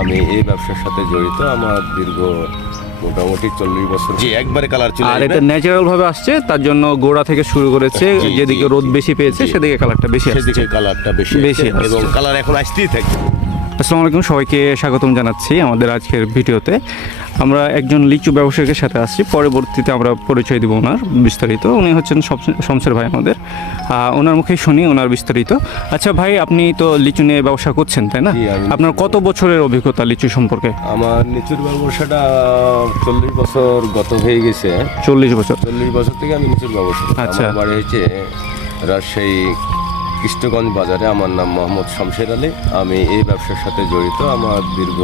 আমি এই ব্যবসার সাথে জড়িত আমার দীর্ঘ মোটামুটি চল্লিশ বছর। জি একবারে কালার চলে আর এটা ন্যাচারাল ভাবে আসছে তার জন্য গোড়া থেকে শুরু করেছে যেদিকে রোদ বেশি পেয়েছে সেদিকে কালারটা বেশি আসছে। সেদিকে কালারটা বেশি বেশি। এবং কালার এখন আসতেই থাকে আসসালামু আলাইকুম সবাইকে স্বাগতম জানাচ্ছি আমাদের আজকের ভিডিওতে। আমরা একজন লিচু ব্যবসায়ীর সাথে আসছি পরবর্তীতে আমরা পরিচয় দিব ওনার বিস্তারিত। উনি হচ্ছেন শমসের ভাই আমাদের। ওনার মুখে শুনি ওনার বিস্তারিত। আচ্ছা ভাই আপনি তো লিচু নিয়ে ব্যবসা করছেন তাই না? আপনার কত বছরের অভিজ্ঞতা লিচু সম্পর্কে? আমার লিচুর ব্যবসাটা চল্লিশ বছর গত হয়ে গেছে। চল্লিশ বছর। চল্লিশ বছর থেকে আমি লিচুর ব্যবসা আচ্ছা। বাড়ি রাজশাহী কৃষ্ণগঞ্জ বাজারে আমার নাম মোহাম্মদ শামশের আলী। আমি এই ব্যবসার সাথে জড়িত। আমার দীর্ঘ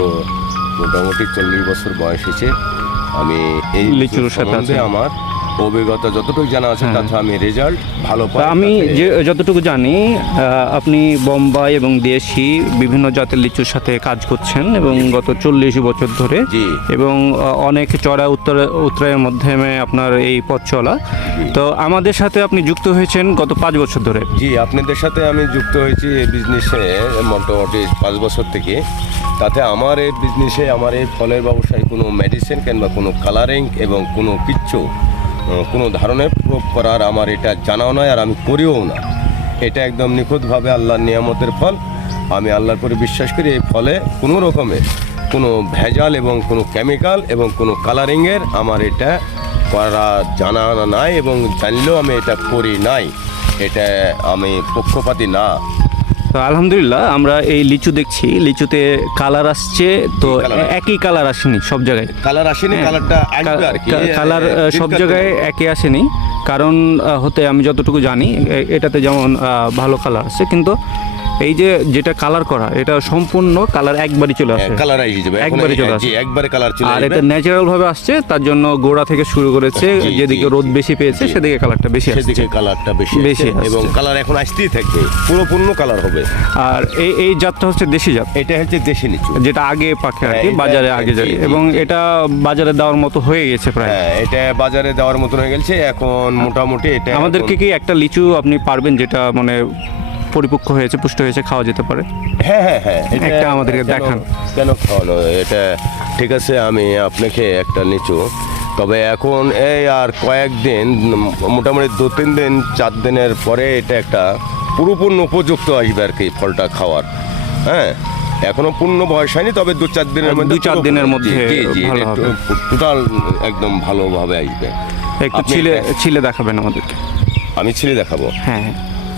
মোটামুটি চল্লিশ বছর বয়স হয়েছে। আমি এই লিচুর সাথে আমার অভিজ্ঞতা যতটুকু জানা আছে হ্যাঁ। তাতে আমি রেজাল্ট ভালো পাই আমি যে যতটুকু জানি আপনি বোম্বাই এবং দেশি বিভিন্ন জাতের লিচুর সাথে কাজ করছেন এবং গত চল্লিশ বছর ধরে জি। এবং অনেক চড়া উত্তর উত্তরের মাধ্যমে আপনার এই পথ চলা। তো আমাদের সাথে আপনি যুক্ত হয়েছেন গত পাঁচ বছর ধরে। জি আপনাদের সাথে আমি যুক্ত হয়েছি এই বিজনেসে মোটামুটি পাঁচ বছর থেকে। তাতে আমার এই বিজনেসে আমার এই ফলের ব্যবসায় কোনো মেডিসিন কিংবা কোনো কালারিং এবং কোনো কিচ্ছু কোনো ধরনের প্রয়োগ করার আমার এটা জানাও নয় আর আমি করিও না। এটা একদম নিখুঁতভাবে আল্লাহর নিয়ামতের ফল। আমি আল্লাহর পরে বিশ্বাস করি এই ফলে কোনো রকমের কোনো ভেজাল এবং কোনো কেমিক্যাল এবং কোনো কালারিংয়ের আমার এটা করা জানা নাই এবং জানলেও আমি এটা করি নাই। এটা আমি পক্ষপাতী না। তো আলহামদুলিল্লাহ আমরা এই লিচু দেখছি। লিচুতে কালার আসছে তো। একই কালার আসেনি সব জায়গায়। কালার আসেনি কালারটা আসবে আর কি কালার সব জায়গায় একই আসেনি। কারণ হতে আমি যতটুকু জানি এটাতে যেমন ভালো কালার আসছে কিন্তু এই যে যেটা কালার করা এটা সম্পূর্ণ কালার একবারই চলে আসে। কালার এসে যাবে। এখন একবারে এই- চলে জি আসে। একবারে কালার চলে আর এটা ন্যাচারাল ভাবে আসছে তার জন্য গোড়া থেকে শুরু করেছে যেদিকে রোদ বেশি পেয়েছে সেদিকে কালারটা বেশি আসছে। সেদিকে কালারটা বেশি বেশি আসছে। এবং কালার এখন আসতেই থাকবে। পুরো পূর্ণ কালার হবে। আর এই এই জাতটা হচ্ছে দেশি জাত। এটা হচ্ছে দেশি নিচু। যেটা আগে পাকে আর হ্যাঁ, কি বাজারে আগে যায়। এবং এটা বাজারে দেওয়ার মতো হয়ে গেছে প্রায়। হ্যাঁ এটা বাজারে দেওয়ার মতো হয়ে গেছে। এখন মোটামুটি এটা আমাদেরকে কি একটা লিচু আপনি পারবেন যেটা মানে পরিপক্ক হয়েছে পুষ্ট হয়েছে খাওয়া যেতে পারে। হ্যাঁ হ্যাঁ হ্যাঁ একটা আমাদেরকে দেখান। কেন খাওয়ানো এটা ঠিক আছে আমি আপনাকে একটা নিচু। তবে এখন এই আর কয়েকদিন মোটামুটি দু তিন দিন চার দিনের পরে এটা একটা পুরোপূর্ণ উপযুক্ত আসবে আর কি ফলটা খাওয়ার। হ্যাঁ এখনও পূর্ণ বয়স হয়নি তবে দু চার দিনের আর মধ্যে দু চার দিনের মধ্যে টোটাল একদম ভালোভাবে আসবে। একটু ছিলে ছিলে দেখাবেন আমাদেরকে। আমি ছিলে দেখাবো? হ্যাঁ হ্যাঁ।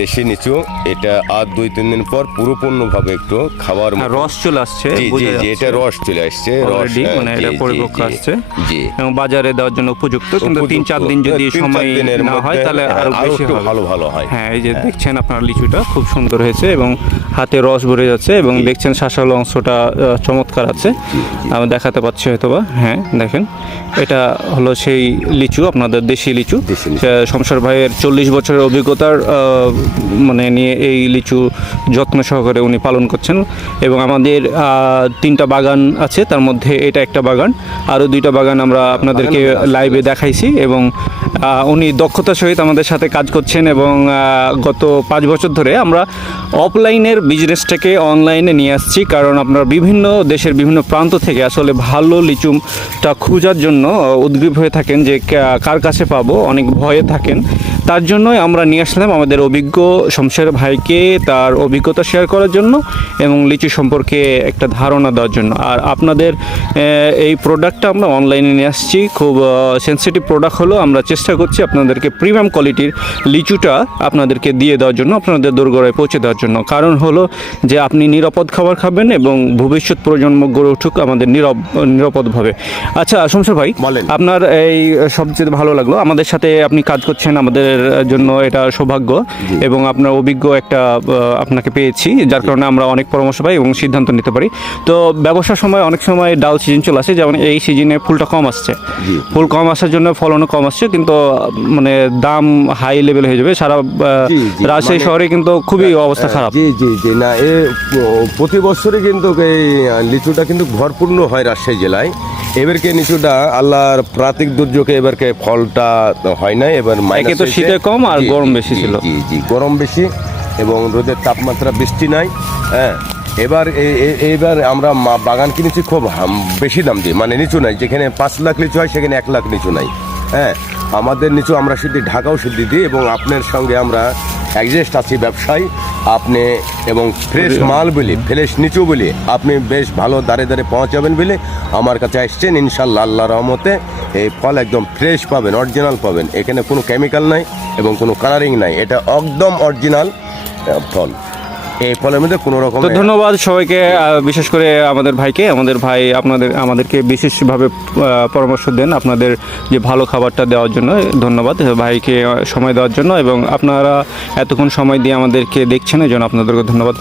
দেশি নিচু এটা আর দুই তিন দিন পর পুরোপূর্ণভাবে একটু খাবার আর রস চলে আসছে জি জি বোঝা জি এটা রস চলে আসছে রস হ্যাঁ, মানে এটা পরিপক্ক আসছে। জি। এবং বাজারে দেওয়ার জন্য উপযুক্ত কিন্তু তিন চার দিন যদি সময় না হয় তাহলে হ্যাঁ, আরও বেশি একটু ভালো ভালো হয়। হ্যাঁ এই যে দেখছেন আপনার লিচুটা খুব সুন্দর হয়েছে এবং হাতে রস ভরে যাচ্ছে এবং দেখছেন শাসালো অংশটা চমৎকার আছে। আমি দেখাতে পাচ্ছি হয়তো বা হ্যাঁ দেখেন। এটা হলো সেই লিচু আপনাদের দেশি লিচু। দেশি লিচু। সে শমশের ভাইয়ের চল্লিশ বছরের অভিজ্ঞতার মানে নিয়ে এই লিচু যত্ন সহকারে উনি পালন করছেন। এবং আমাদের তিনটা বাগান আছে তার মধ্যে এটা একটা বাগান। আরও দুইটা বাগান আমরা আপনাদেরকে লাইভে দেখাইছি এবং উনি দক্ষতার সহিত আমাদের সাথে কাজ করছেন এবং গত পাঁচ বছর ধরে আমরা অফলাইনের বিজনেসটাকে অনলাইনে নিয়ে আসছি। কারণ আপনারা বিভিন্ন দেশের বিভিন্ন প্রান্ত থেকে আসলে ভালো লিচুটা খোঁজার জন্য উদ্গ্রীব হয়ে থাকেন যে কার কাছে পাবো অনেক ভয়ে থাকেন। তার জন্যই আমরা নিয়ে আসলাম আমাদের অভিজ্ঞ শমশের ভাইকে তার অভিজ্ঞতা শেয়ার করার জন্য এবং লিচু সম্পর্কে একটা ধারণা দেওয়ার জন্য। আর আপনাদের এই প্রোডাক্টটা আমরা অনলাইনে নিয়ে আসছি। খুব সেন্সিটিভ প্রোডাক্ট হলো আমরা চেষ্টা করছি আপনাদেরকে প্রিমিয়াম কোয়ালিটির লিচুটা আপনাদেরকে দিয়ে দেওয়ার জন্য আপনাদের দোরগোড়ায় পৌঁছে দেওয়ার জন্য। কারণ হলো যে আপনি নিরাপদ খাবার খাবেন এবং ভবিষ্যৎ প্রজন্ম গড়ে উঠুক আমাদের নিরব নিরাপদভাবে আচ্ছা শমশের ভাই বলেন। আপনার এই সবচেয়ে ভালো লাগল। আমাদের সাথে আপনি কাজ করছেন আমাদের জন্য এটা সৌভাগ্য। এবং আপনার অভিজ্ঞ একটা আপনাকে পেয়েছি যার কারণে আমরা অনেক পরামর্শ পাই এবং সিদ্ধান্ত নিতে পারি। তো ব্যবসার সময় অনেক সময় ডাল সিজন চলে আসে যেমন এই সিজনে ফুলটা কম আসছে। ফুল কম আসার জন্য ফলনও কম আসছে কিন্তু মানে দাম হাই লেভেল হয়ে যাবে। সারা রাজশাহী মানে- শহরে কিন্তু খুবই অবস্থা খারাপ। জি জি জি না এ প্রতি বছরই কিন্তু এই লিচুটা কিন্তু ভরপূর্ণ হয় রাজশাহী জেলায়। এবারকে নিচুটা আল্লাহর প্রাতিক দুর্যোগে এবারকে ফলটা হয় না এবার মাইকে তো। শীতে কম আর গরম বেশি ছিল। জি জি গরম বেশি এবং রোদের তাপমাত্রা বৃষ্টি নাই হ্যাঁ এবার এবার আমরা বাগান কিনেছি খুব বেশি দাম দিয়ে মানে নিচু নাই যেখানে পাঁচ লাখ লিচু হয় সেখানে এক লাখ নিচু নাই হ্যাঁ আমাদের নিচু আমরা সিদ্ধি ঢাকাও সিদ্ধি দিই এবং আপনার সঙ্গে আমরা অ্যাডজাস্ট আছি ব্যবসায়ী আপনি এবং ফ্রেশ মাল বলি ফ্রেশ নিচু বলি আপনি বেশ ভালো দাঁড়ে দাঁড়ে পৌঁছাবেন বলে আমার কাছে আসছেন। ইনশাল্লাহ আল্লাহ রহমতে এই ফল একদম ফ্রেশ পাবেন অরিজিনাল পাবেন। এখানে কোনো কেমিক্যাল নাই এবং কোনো কালারিং নাই। এটা একদম অরিজিনাল ফল। এই মধ্যে কোনো রকম তো ধন্যবাদ সবাইকে বিশেষ করে আমাদের ভাইকে। আমাদের ভাই আপনাদের আমাদেরকে বিশেষভাবে পরামর্শ দেন আপনাদের যে ভালো খাবারটা দেওয়ার জন্য। ধন্যবাদ ভাইকে সময় দেওয়ার জন্য এবং আপনারা এতক্ষণ সময় দিয়ে আমাদেরকে দেখছেন এই জন্য আপনাদেরকে ধন্যবাদ।